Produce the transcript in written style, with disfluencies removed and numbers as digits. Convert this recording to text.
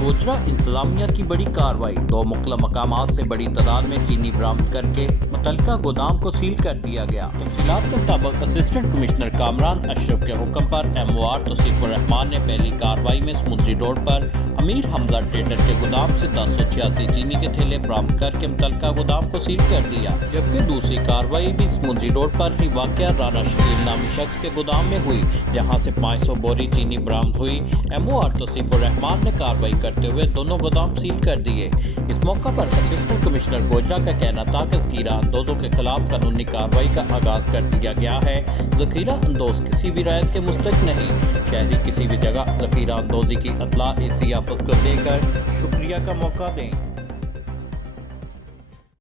गोजरा इंतजामिया की बड़ी कार्रवाई। 2 मुख्तलिफ मकामात से बड़ी तादाद में चीनी बरामद करके मुतल्लिका गोदाम को सील कर दिया गया। तफसीलात के मुताबिक असिस्टेंट कमिश्नर कामरान अशरफ के हुक्म पर MOR तौसीफ रहमान ने पहली कार्रवाई में समुद्री रोड पर अमीर हमजा ट्रेडर के गोदाम से 1086 चीनी के थैले बरामद करके मुतल्लिका गोदाम को सील कर दिया, जबकि दूसरी कार्रवाई भी समुद्री रोड पर ही वाक़या राना शकील नामी शख्स के गोदाम में हुई, जहां से 500 बोरी चीनी बरामद हुई। MOR तौसीफ रहमान ने कार्रवाई करते हुए दोनों गोदाम सील कर दिए। इस मौका पर असिस्टेंट कमिश्नर गोजरा का कहना था कि ज़ख़ीरा अंदोज़ों के खिलाफ कानूनी कार्रवाई का आगाज़ कर दिया गया है। ज़ख़ीरा अंदोज़ किसी भी रायत के मुस्तहिक़ नहीं। शहरी किसी भी जगह ज़ख़ीरा अंदोज़ी की इत्तला AC ऑफिस को देकर शुक्रिया का मौका दें।